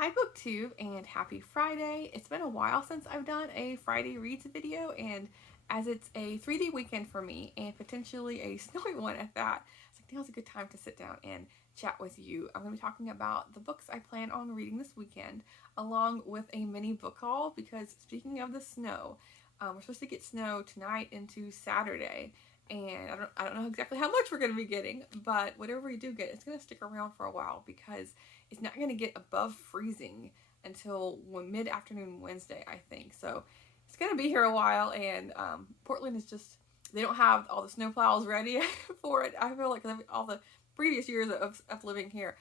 Hi BookTube and happy Friday. It's been a while since I've done a Friday Reads video, and as it's a 3-day weekend for me and potentially a snowy one at that, it's like now's a good time to sit down and chat with you. I'm going to be talking about the books I plan on reading this weekend along with a mini book haul because speaking of the snow, we're supposed to get snow tonight into Saturday, and I don't know exactly how much we're going to be getting, but whatever we do get, it's going to stick around for a while because it's not going to get above freezing until mid-afternoon Wednesday, I think. So it's going to be here a while, and Portland is just, they don't have all the snowplows ready for it. I feel like all the previous years of living here,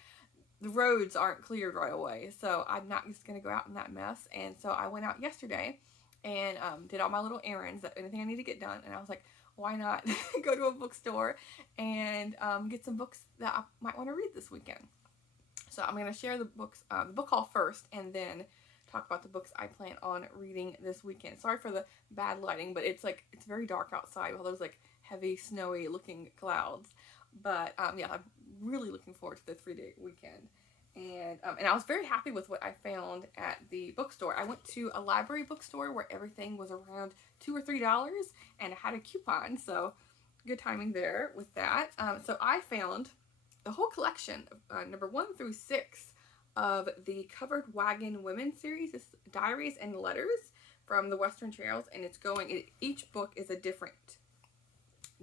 the roads aren't cleared right away. So I'm not just going to go out in that mess. And so I went out yesterday and did all my little errands, anything I need to get done. And I was like, why not go to a bookstore and get some books that I might want to read this weekend. So I'm going to share the books, the book haul first, and then talk about the books I plan on reading this weekend. Sorry for the bad lighting, but it's very dark outside with all those heavy, snowy looking clouds. But yeah, I'm really looking forward to the 3-day weekend. And I was very happy with what I found at the bookstore. I went to a library bookstore where everything was around $2 or $3, and I had a coupon, so good timing there with that. So I found the whole collection, number 1 through 6, of the Covered Wagon Women series. It's diaries and letters from the Western Trails, and each book is a different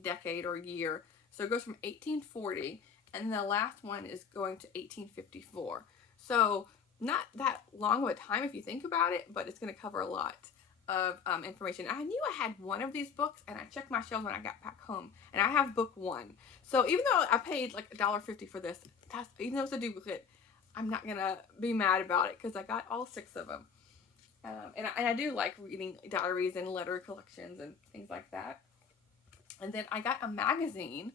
decade or year. So it goes from 1840, and the last one is going to 1854. So not that long of a time if you think about it, but it's going to cover a lot of information. I knew I had one of these books, and I checked my shelves when I got back home, and I have book 1. So even though I paid like $1.50 for this, even though it's a duplicate, I'm not gonna be mad about it because I got all 6 of them. And I do like reading diaries and letter collections and things like that. And then I got a magazine.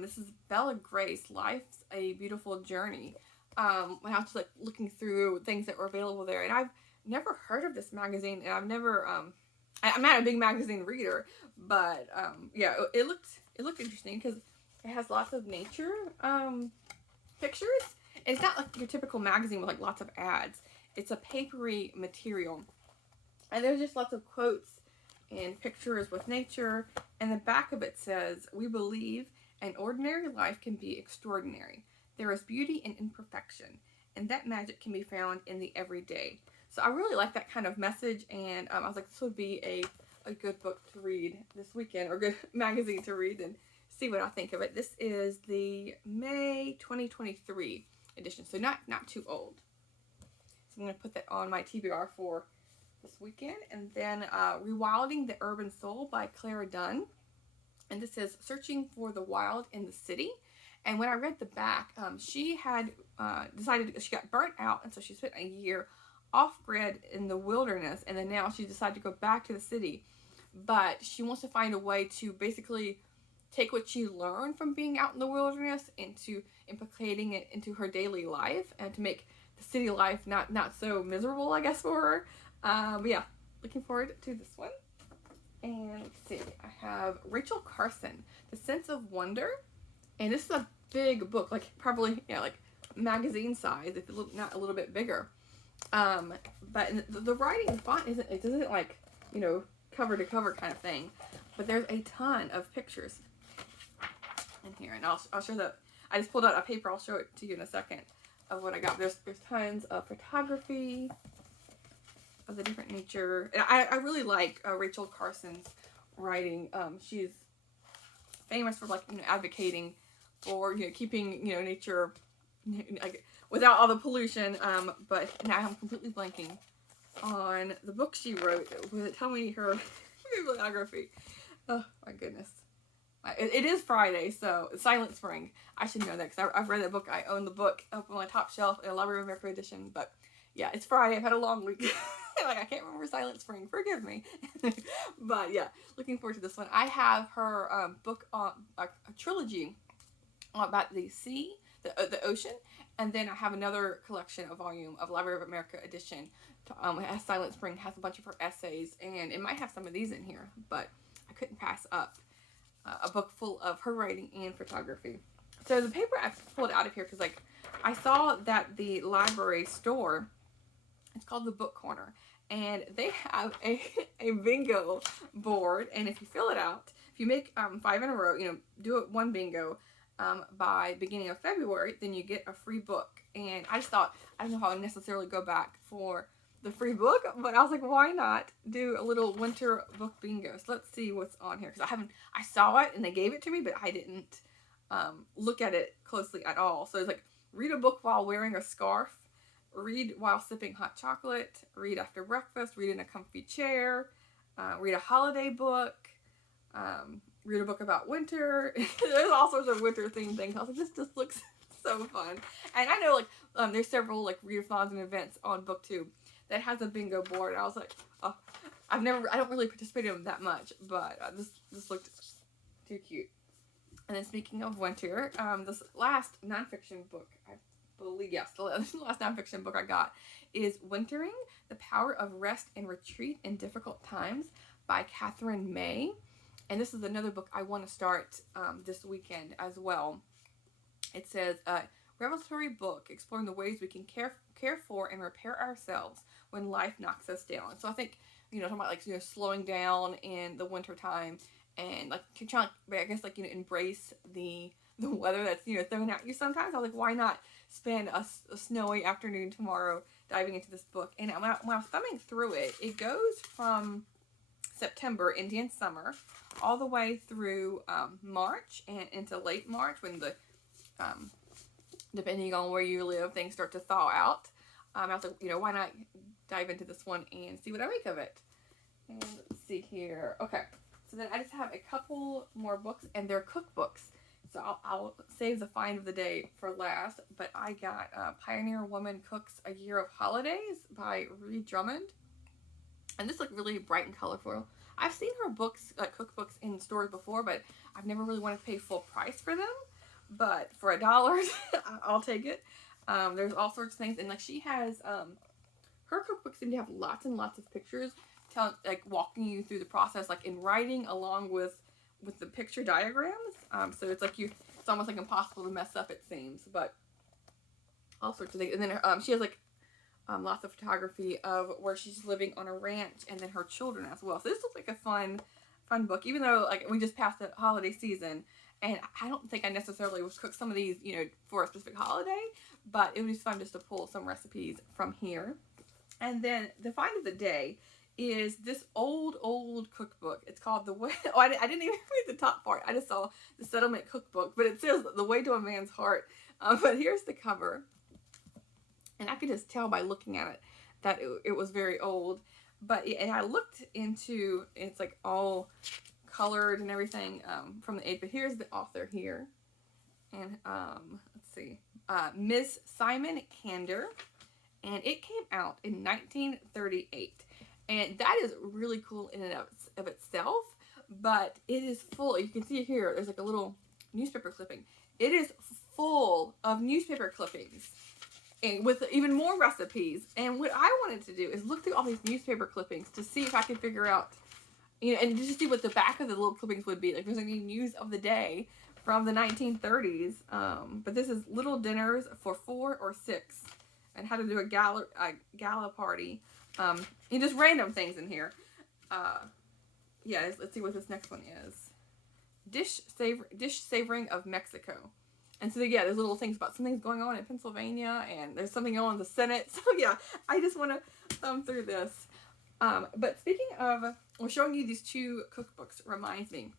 This is Bella Grace, Life's a Beautiful Journey. When I was looking through things that were available there, and I've never heard of this magazine, and I've never I'm not a big magazine reader, but yeah, it looked interesting because it has lots of nature pictures. And it's not like your typical magazine with lots of ads. It's a papery material, and there's just lots of quotes and pictures with nature. And the back of it says, "We believe an ordinary life can be extraordinary. There is beauty in imperfection, and that magic can be found in the everyday." So I really like that kind of message, and I was like, this would be a good book to read this weekend, or good magazine to read and see what I think of it. This is the May 2023 edition, so not too old. So I'm going to put that on my TBR for this weekend. And then Rewilding the Urban Soul by Clara Dunn. And this is Searching for the Wild in the City. And when I read the back, she had decided, she got burnt out, and so she spent a year off-grid in the wilderness, and then now she decided to go back to the city. But she wants to find a way to basically take what she learned from being out in the wilderness into implicating it into her daily life, and to make the city life not so miserable, I guess, for her. But yeah, looking forward to this one. And let's see, I have Rachel Carson, The Sense of Wonder. And this is a big book, probably, like magazine size, if not a little bit bigger. But the writing and font isn't cover to cover kind of thing. But there's a ton of pictures in here, and I'll show that. I just pulled out a paper. I'll show it to you in a second of what I got. There's tons of photography of the different nature, and I really like Rachel Carson's writing. She's famous for advocating for keeping nature without all the pollution. But now I'm completely blanking on the book she wrote. Tell me her bibliography. Oh my goodness. It is Friday, so Silent Spring. I should know that because I've read that book. I own the book up on my top shelf in a Library of America edition. But yeah, it's Friday. I've had a long week. I can't remember Silent Spring. Forgive me. But yeah, looking forward to this one. I have her book on a trilogy about the sea, the ocean, and then I have another collection, a volume of Library of America edition. Silent Spring has a bunch of her essays, and it might have some of these in here, but I couldn't pass up a book full of her writing and photography. So the paper, I pulled out of here because like I saw that the library store, it's called the Book Corner, and they have a bingo board. And if you fill it out, if you make 5 in a row, do it one bingo by beginning of February, then you get a free book. And I just thought, I don't know how I would necessarily go back for the free book, but I was like, why not do a little winter book bingo? So let's see what's on here, because I saw it and they gave it to me, but I didn't look at it closely at all. So it's like, read a book while wearing a scarf, read while sipping hot chocolate, read after breakfast, read in a comfy chair, read a holiday book, read a book about winter. There's all sorts of winter themed things. I was like, this just looks so fun. And I know like there's several like readathons and events on BookTube that has a bingo board. And I was like, oh, I don't really participate in them that much, but this looked too cute. And then speaking of winter, this last nonfiction book, I believe, yes, the last nonfiction book I got is Wintering: The Power of Rest and Retreat in Difficult Times by Katherine May. And this is another book I want to start this weekend as well. It says, revelatory book exploring the ways we can care for and repair ourselves when life knocks us down. So I think, talking about like, slowing down in the winter time and like trying, I guess, like, embrace the weather that's, thrown at you sometimes. I was like, why not spend a snowy afternoon tomorrow diving into this book? And when I was thumbing through it, it goes from September, Indian summer, all the way through March and into late March, when the depending on where you live, things start to thaw out. I was like, why not dive into this one and see what I make of it? And let's see here. Okay, so then I just have a couple more books, and they're cookbooks. So I'll save the find of the day for last. But I got Pioneer Woman Cooks A Year of Holidays by Reed Drummond. And this looked really bright and colorful. I've seen her books, cookbooks in stores before, but I've never really wanted to pay full price for them. But for $1, I'll take it. There's all sorts of things, and like she has, her cookbooks seem to have lots and lots of pictures, walking you through the process, like in writing, along with the picture diagrams. So it's like it's almost like impossible to mess up, it seems. But all sorts of things, and then she has like lots of photography of where she's living on a ranch, and then her children as well. So this looks like a fun book, even though like we just passed the holiday season. And I don't think I necessarily would cook some of these, for a specific holiday, but it was fun just to pull some recipes from here. And then the find of the day is this old cookbook. It's called The Way. Oh, I didn't even read the top part. I just saw the Settlement Cookbook, but it says The Way to a Man's Heart. But here's the cover, and I could just tell by looking at it that it was very old. And I looked into, it's like all colored and everything from the 8th, but here's the author here, and let's see, Miss Simon Kander, and it came out in 1938, and that is really cool in and of itself. But it is full, you can see here, there's like a little newspaper clipping. It is full of newspaper clippings, and with even more recipes. And what I wanted to do is look through all these newspaper clippings to see if I could figure out, and just see what the back of the little clippings would be. Like, if there's any news of the day from the 1930s. But this is little dinners for 4 or 6, and how to do a gala party. And just random things in here. Yeah, let's see what this next one is. Dish savoring of Mexico. And so, yeah, there's little things about something's going on in Pennsylvania, and there's something going on in the Senate. So, yeah, I just want to thumb through this. But speaking of, showing you these 2 cookbooks reminds me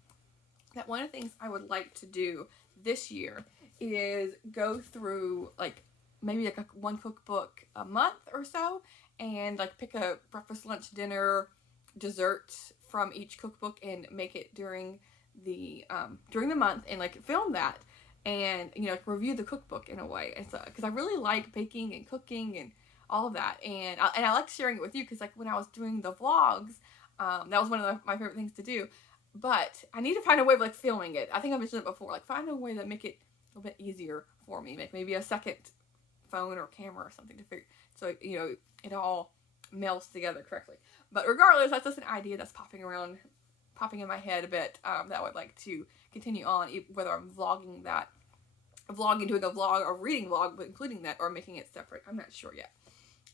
that one of the things I would like to do this year is go through, like, maybe like one cookbook a month or so, and like pick a breakfast, lunch, dinner, dessert from each cookbook and make it during the month, and like film that, and review the cookbook in a way. And so, because I really like baking and cooking and all of that, and I like sharing it with you, because like when I was doing the vlogs, that was one of my favorite things to do. But I need to find a way of like filming it. I think I mentioned it before. Like, find a way that make it a little bit easier for me. Maybe a second phone or camera or something to figure, so it all melds together correctly. But regardless, that's just an idea that's popping in my head a bit, that I would like to continue on, whether I'm vlogging that vlogging, doing a vlog or reading vlog, but including that or making it separate. I'm not sure yet.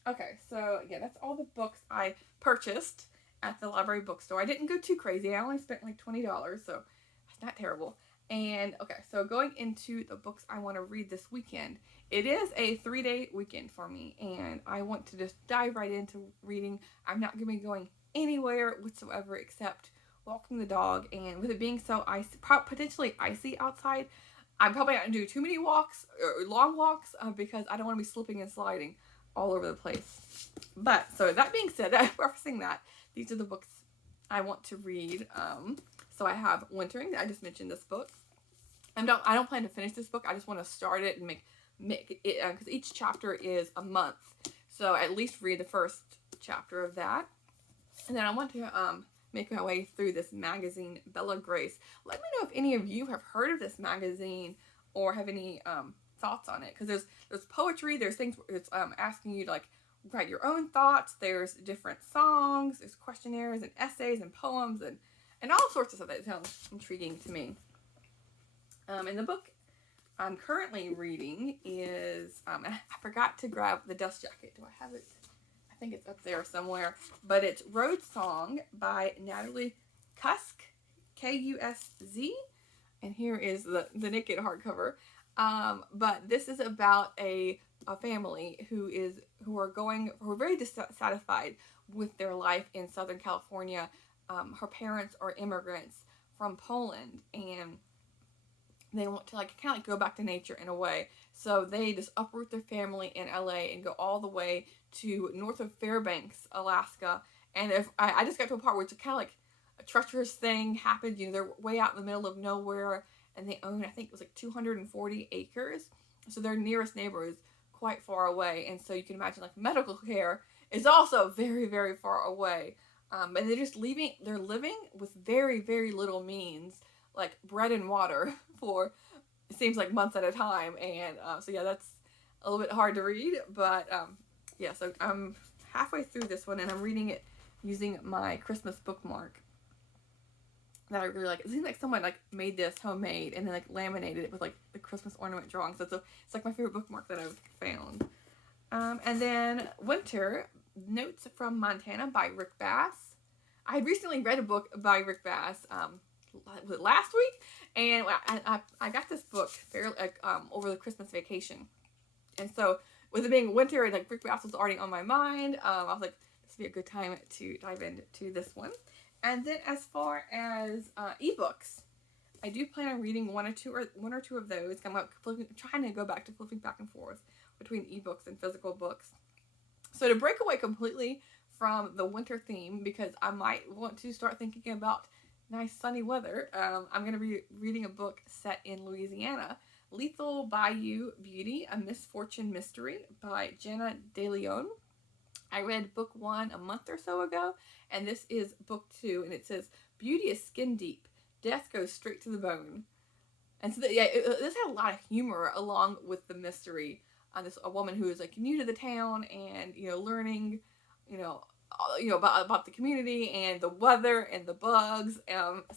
Okay, so yeah, that's all the books I purchased at the library bookstore. I didn't go too crazy. I only spent like $20, so it's not terrible. And okay, so going into the books I want to read this weekend, it is a 3-day weekend for me, and I want to just dive right into reading. I'm not going to be going anywhere whatsoever except walking the dog, and with it being so icy, potentially icy outside, I'm probably not going to do too many walks, or long walks, because I don't want to be slipping and sliding all over the place. But, so that being said, referencing that, these are the books I want to read. So I have Wintering, I just mentioned this book. I don't plan to finish this book, I just want to start it and make it, because each chapter is a month. So at least read the first chapter of that. And then I want to make my way through this magazine, Bella Grace. Let me know if any of you have heard of this magazine or have any thoughts on it, because there's poetry, there's things where it's asking you to like write your own thoughts, there's different songs, there's questionnaires and essays and poems and all sorts of stuff that sounds intriguing to me. And the book I'm currently reading is I forgot to grab the dust jacket. Do I have it? I think it's up there somewhere, but it's Road Song by Natalie Kusz, Kusz, and here is the naked hardcover. But this is about a family who are very dissatisfied with their life in Southern California. Her parents are immigrants from Poland, and they want to like kind of like go back to nature in a way. So they just uproot their family in LA and go all the way to north of Fairbanks, Alaska. And I just got to a part where it's kind of like a treacherous thing happened. You know, they're way out in the middle of nowhere, and they own, I think it was like 240 acres. So their nearest neighbor is quite far away. And so you can imagine like medical care is also very, very far away. And they're living with very, very little means, like bread and water for, it seems like months at a time. And so yeah, that's a little bit hard to read, but yeah, so I'm halfway through this one, and I'm reading it using my Christmas bookmark that I really like. It seems like someone like made this homemade and then like laminated it with like the Christmas ornament drawings. So it's like my favorite bookmark that I've found. And then Winter, Notes from Montana by Rick Bass. I had recently read a book by Rick Bass last week, and I got this book fairly over the Christmas vacation. And so with it being winter and like Rick Bass was already on my mind, I was like, this would be a good time to dive into this one. And then as far as ebooks, I do plan on reading one or two of those. I'm trying to go back to flipping back and forth between ebooks and physical books. So to break away completely from the winter theme, because I might want to start thinking about nice sunny weather, I'm going to be reading a book set in Louisiana, Lethal Bayou Beauty, A Misfortune Mystery by Jenna DeLeon. I read book 1 a month or so ago, and this is book 2, and it says, beauty is skin deep, death goes straight to the bone. And so this had a lot of humor along with the mystery on a woman who is like new to the town and, you know, learning, about the community and the weather and the bugs.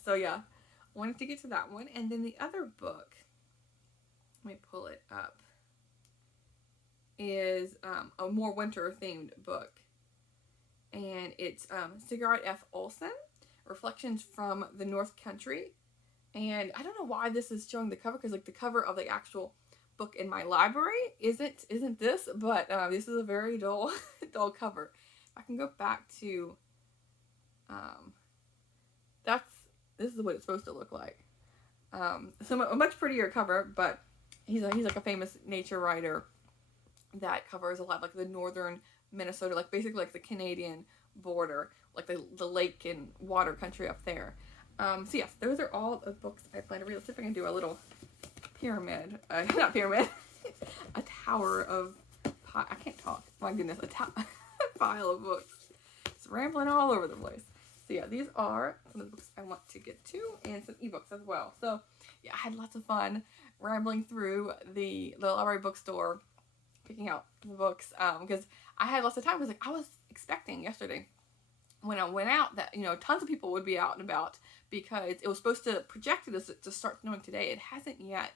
So yeah, wanted to get to that one. And then the other book, let me pull it up, is a more winter themed book, and it's Sigurd F. Olsen, Reflections from the North Country. And I don't know why this is showing the cover, because like the cover of the actual book in my library isn't this, but this is a very dull cover. If I can go back to this is what it's supposed to look like. So a much prettier cover, but he's like a famous nature writer that covers a lot, like the northern Minnesota, like basically like the Canadian border, like the lake and water country up there. So yes, those are all the books I plan to read. Let's see if I can do a little pyramid, not pyramid, a tower of, I can't talk, my goodness, a pile of books. It's rambling all over the place. So yeah, these are some of the books I want to get to, and some ebooks as well. So yeah, I had lots of fun rambling through the library bookstore, picking out the books, because I had lots of time. Because like I was expecting yesterday when I went out that, tons of people would be out and about, because it was supposed to project this to start snowing today. It hasn't yet.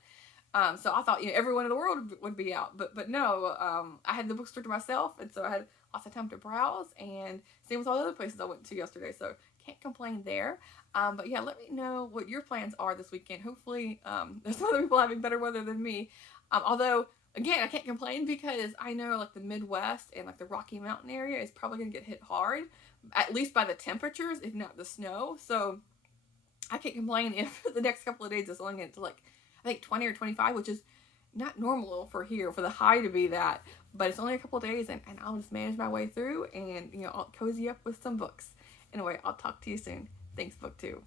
So I thought, everyone in the world would be out, but no, I had the bookstore to myself, and so I had lots of time to browse, and same with all the other places I went to yesterday, so can't complain there. But yeah, let me know what your plans are this weekend. Hopefully, there's some other people having better weather than me. Although, again, I can't complain because I know like the Midwest and like the Rocky Mountain area is probably going to get hit hard, at least by the temperatures, if not the snow. So I can't complain if the next couple of days is only going to like, I think 20 or 25, which is not normal for here, for the high to be that. But it's only a couple of days, and I'll just manage my way through, and I'll cozy up with some books. Anyway, I'll talk to you soon. Thanks, BookTube.